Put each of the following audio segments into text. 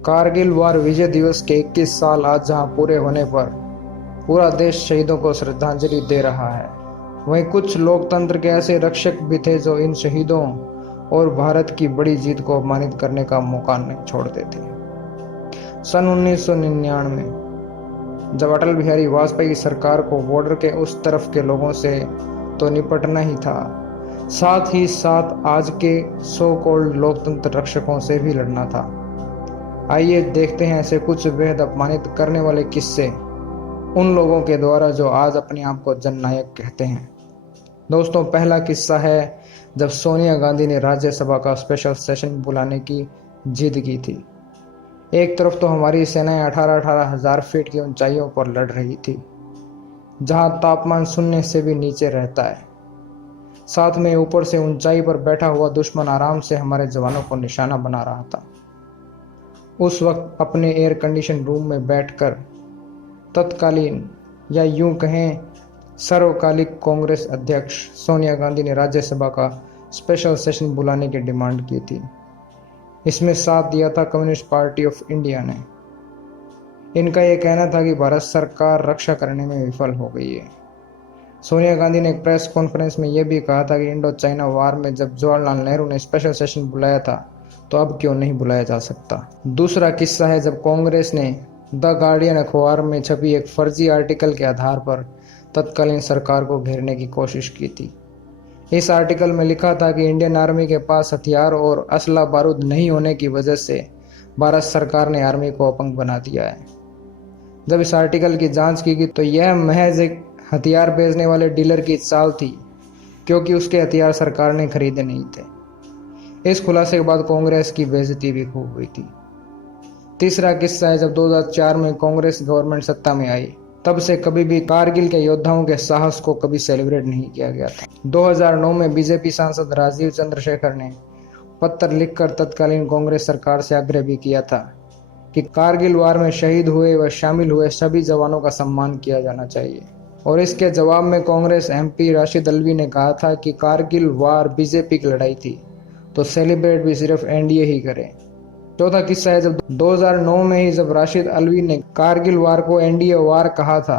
कारगिल वार विजय दिवस के 21 साल आज जहां पूरे होने पर पूरा देश शहीदों को श्रद्धांजलि दे रहा है, वहीं कुछ लोकतंत्र के ऐसे रक्षक भी थे जो इन शहीदों और भारत की बड़ी जीत को अपमानित करने का मौका नहीं छोड़ते थे। सन 1999 जब अटल बिहारी वाजपेयी की सरकार को बॉर्डर के उस तरफ के लोगों से तो निपटना ही था, साथ ही साथ आज के सो कॉल्ड लोकतंत्र रक्षकों से भी लड़ना था। आइए देखते हैं ऐसे कुछ बेहद अपमानित करने वाले किस्से उन लोगों के द्वारा जो आज अपने आप को जननायक कहते हैं। दोस्तों, पहला किस्सा है जब सोनिया गांधी ने राज्यसभा का स्पेशल सेशन बुलाने की जिद की थी। एक तरफ तो हमारी सेनाएं 18-18 हजार फीट की ऊंचाइयों पर लड़ रही थी, जहां तापमान शून्य से भी नीचे रहता है। साथ में ऊपर से ऊंचाई पर बैठा हुआ दुश्मन आराम से हमारे जवानों को निशाना बना रहा था। उस वक्त अपने एयर कंडीशन रूम में बैठकर तत्कालीन या यूं कहें सर्वकालिक कांग्रेस अध्यक्ष सोनिया गांधी ने राज्यसभा का स्पेशल सेशन बुलाने की डिमांड की थी। इसमें साथ दिया था कम्युनिस्ट पार्टी ऑफ इंडिया ने। इनका यह कहना था कि भारत सरकार रक्षा करने में विफल हो गई है। सोनिया गांधी ने एक प्रेस कॉन्फ्रेंस में यह भी कहा था कि इंडो चाइना वार में जब जवाहरलाल नेहरू ने स्पेशल सेशन बुलाया था तो अब क्यों नहीं बुलाया जा सकता। दूसरा किस्सा है जब कांग्रेस ने द गार्डियन अखबार में छपी एक फर्जी आर्टिकल के आधार पर तत्कालीन सरकार को घेरने की कोशिश की थी। इस आर्टिकल में लिखा था कि इंडियन आर्मी के पास हथियार और असला बारूद नहीं होने की वजह से भारत सरकार ने आर्मी को अपंग बना दिया है। जब इस आर्टिकल की जांच की गई तो यह महज एक हथियार बेचने वाले डीलर की चाल थी, क्योंकि उसके हथियार सरकार ने खरीदे नहीं थे। इस खुलासे के बाद कांग्रेस की बेइज्जती भी खूब हुई थी। तीसरा किस्सा है जब 2004 में कांग्रेस गवर्नमेंट सत्ता में आई, तब से कभी भी कारगिल के योद्धाओं के साहस को कभी सेलिब्रेट नहीं किया गया था। 2009 में बीजेपी सांसद राजीव चंद्रशेखर ने पत्र लिखकर तत्कालीन कांग्रेस सरकार से आग्रह भी किया था कि कारगिल वार में शहीद हुए व शामिल हुए सभी जवानों का सम्मान किया जाना चाहिए। और इसके जवाब में कांग्रेस एमपी राशिद अल्वी ने कहा था कि कारगिल वार बीजेपी की लड़ाई थी, तो सेलिब्रेट भी सिर्फ एनडीए ही करे। चौथा किस्सा है जब 2009 में ही जब राशिद अल्वी ने कारगिल वार को एनडीए वार कहा था,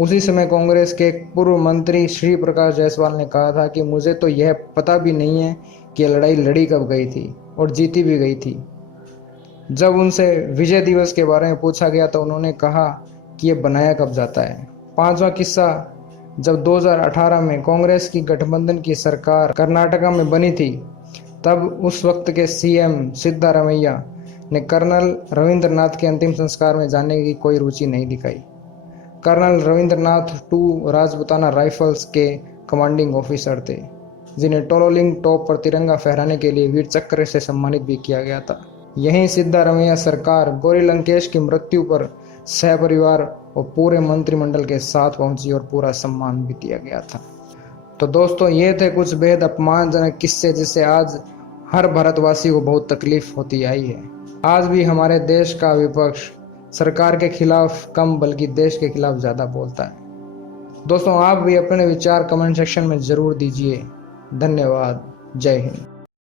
उसी समय कांग्रेस के एक पूर्व मंत्री श्री प्रकाश जायसवाल ने कहा था कि मुझे तो यह पता भी नहीं है कि यह लड़ाई लड़ी कब गई थी और जीती भी गई थी। जब उनसे विजय दिवस के बारे में पूछा गया तो उन्होंने कहा कि यह बनाया कब जाता है। पांचवा किस्सा, जब 2018 में कांग्रेस की गठबंधन की सरकार कर्नाटका में बनी थी, तब उस वक्त के सीएम सिद्धारमैया ने कर्नल रविंद्रनाथ के अंतिम संस्कार में जाने की कोई रुचि नहीं दिखाई। कर्नल रविंद्रनाथ 2 राजपुताना राइफल्स के कमांडिंग ऑफिसर थे, जिन्हें टोलोलिंग टॉप पर तिरंगा फहराने के लिए वीर चक्र से सम्मानित भी किया गया था। यहीं सिद्धारमैया सरकार गौरी लंकेश की मृत्यु पर सहपरिवार और पूरे मंत्रिमंडल के साथ पहुंची और पूरा सम्मान भी दिया गया था। तो दोस्तों, ये थे कुछ बेहद अपमानजनक किस्से जिससे आज हर भारतवासी को बहुत तकलीफ होती आई है। आज भी हमारे देश का विपक्ष सरकार के खिलाफ कम बल्कि देश के खिलाफ ज़्यादा बोलता है। दोस्तों, आप भी अपने विचार कमेंट सेक्शन में ज़रूर दीजिए। धन्यवाद। जय हिंद।